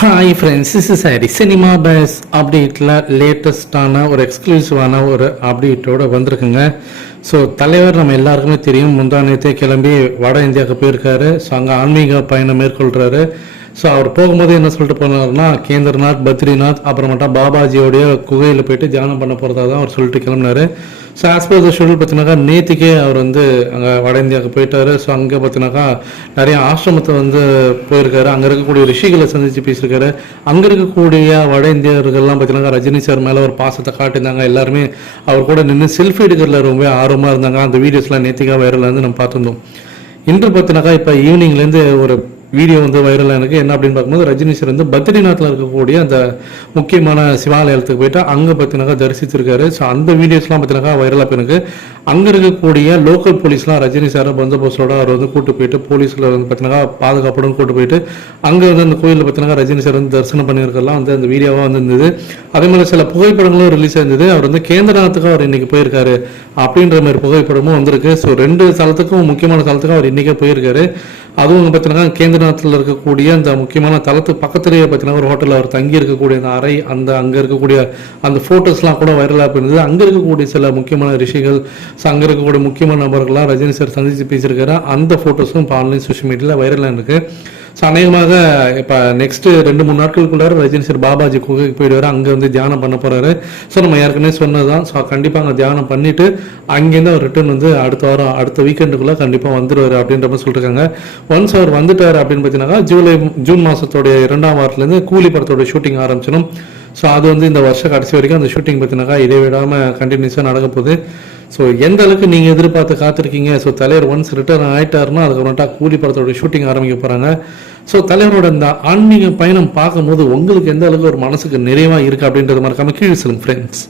Hi friends is sorry cinema face அப்டேட்டில் லேட்டஸ்டான ஒரு எக்ஸ்க்ளூசிவான ஒரு அப்டேட்டோடு வந்திருக்குங்க. ஸோ தலைவர் நம்ம எல்லாருக்குமே தெரியும். முந்தா நேற்றே கிளம்பி வட இந்தியாவுக்கு போயிருக்காரு. ஸோ அங்கே ஆன்மீக பயணம் மேற்கொள்கிறாரு ஸோ அவர் போகும்போது என்ன சொல்லிட்டு போனாருன்னா கேந்திரநாத் பத்ரிநாத் அப்புறமேட்டா பாபாஜியோடைய குகையில் போயிட்டு தியானம் பண்ண போகிறதா தான் அவர் சொல்லிட்டு கிளம்புனாரு. So as per the schedule பார்த்தீங்கன்னாக்கா நேற்றுக்கே அவர் வந்து அங்கே வட இந்தியாவுக்கு போயிட்டாரு. ஸோ அங்கே பார்த்தீங்கன்னாக்கா நிறைய ஆசிரமத்தை வந்து போயிருக்காரு. அங்கே இருக்கக்கூடிய ரிஷிகளை சந்தித்து பேசியிருக்காரு. அங்கே இருக்கக்கூடிய வட இந்தியர்கள்லாம் பார்த்தீங்கன்னா ரஜினி சார் மேலே ஒரு பாசத்தை காட்டியிருந்தாங்க. எல்லாருமே அவர் கூட நின்று செல்ஃபி எடுக்கிறதுல ரொம்ப ஆர்வமாக இருந்தாங்க. அந்த வீடியோஸ்லாம் நேத்திக்கா வைரலாக இருந்து நம்ம பார்த்துருந்தோம். இன்று பார்த்தினாக்கா இப்போ ஈவினிங்லேருந்து ஒரு வீடியோ வந்து வைரலாக எனக்கு என்ன அப்படின்னு பார்க்கும்போது ரஜினி சார் வந்து பத்ரிநாத்தில் இருக்கக்கூடிய அந்த முக்கியமான சிவாலயத்துக்கு போயிட்டு அங்கே பார்த்தினாக்கா தரிசிச்சிருக்காரு. ஸோ அந்த வீடியோஸ்லாம் பார்த்தினாக்கா வைரலாக போயிருக்கு. அங்கே இருக்கக்கூடிய லோக்கல் போலீஸ்லாம் ரஜினி சார் பந்தோபஸ்தோட அவர் வந்து கூட்டு போயிட்டு போலீஸில் வந்து பார்த்தினாக்கா பாதுகாப்புடன் கூட்டு போயிட்டு அங்கே வந்து அந்த கோயிலில் பார்த்தீங்கன்னா ரஜினி சார் வந்து தரிசனம் பண்ணியிருக்கலாம் வந்து அந்த வீடியோவாக வந்துருந்தது. அதே மாதிரி சில புகைப்படங்களும் ரிலீஸ் ஆயிருந்தது. அவர் வந்து கேந்திரநாத்துக்கு அவர் இன்னைக்கு போயிருக்காரு அப்படின்ற மாதிரி புகைப்படமும் வந்திருக்கு. ஸோ ரெண்டு தளத்துக்கும் முக்கியமான தளத்துக்கும் அவர் இன்னைக்கே போயிருக்காரு. அதுவும் பார்த்தீங்கன்னா கேந்திரநாத்தில் இருக்கக்கூடிய அந்த முக்கியமான தளத்து பக்கத்துலேயே பார்த்தீங்கன்னா ஒரு ஹோட்டலில் அவர் தங்கி இருக்கக்கூடிய அந்த அறை அந்த அங்கே இருக்கக்கூடிய அந்த ஃபோட்டோஸ்லாம் கூட வைரலாக போயிருந்தது. அங்கே இருக்கக்கூடிய சில முக்கியமான ரிஷிகள் அங்கே இருக்கக்கூடிய முக்கியமான நபர்கள்லாம் ரஜினி சார் சந்தித்து பேசியிருக்காரு. அந்த ஃபோட்டோஸும் இப்போ ஆன்லைன் சோஷியல் மீடியாவில் வைரலாக இருக்குது ஸோ அநேகமாக இப்போ நெக்ஸ்ட்டு ரெண்டு மூணு நாட்களுக்குள்ளார ரஜினி சார் பாபாஜி குகைக்கு போயிடுவார். அங்கே வந்து தியானம் பண்ண போகிறாரு ஸோ நம்ம ஏற்கனவே சொன்னதுதான். ஸோ கண்டிப்பாக அங்கே தியானம் பண்ணிட்டு அங்கேருந்து அவர் ரிட்டர்ன் வந்து அடுத்த வாரம் அடுத்த வீக்கெண்டுக்குள்ளே கண்டிப்பாக வந்துடுவார் அப்படின்ற மாதிரி சொல்லியிருக்காங்க ஒன்ஸ் அவர் வந்துட்டார் அப்படின்னு பார்த்தீங்கன்னா ஜூலை ஜூன் மாதத்தோடைய இரண்டாம் வாரத்துலேருந்து கூலி படத்தோட ஷூட்டிங் ஆரம்பிச்சிடும் ஸோ அது வந்து இந்த வருஷம் கடைசி வரைக்கும் அந்த ஷூட்டிங் பார்த்தீங்கன்னா இதே விடாமல் கண்டினியூஸாக நடக்க போகுது. ஸோ எந்த அளவுக்கு நீங்கள் எதிர்பார்த்து காத்திருக்கீங்க? ஸோ தலைவர் ஒன்ஸ் ரிட்டர்ன் ஆகிட்டாருன்னா அதுக்கப்புறம்ட்டா கூலி படத்தோட ஷூட்டிங் ஆரம்பிக்க போகிறாங்க ஸோ தலைவரோட இந்த ஆன்மீக பயணம் பார்க்கும்போது உங்களுக்கு எந்த அளவுக்கு ஒரு மனசுக்கு நிறைவாக இருக்குது அப்படின்றது மறக்காம கீழே சொல்லுங்க ஃப்ரெண்ட்ஸ்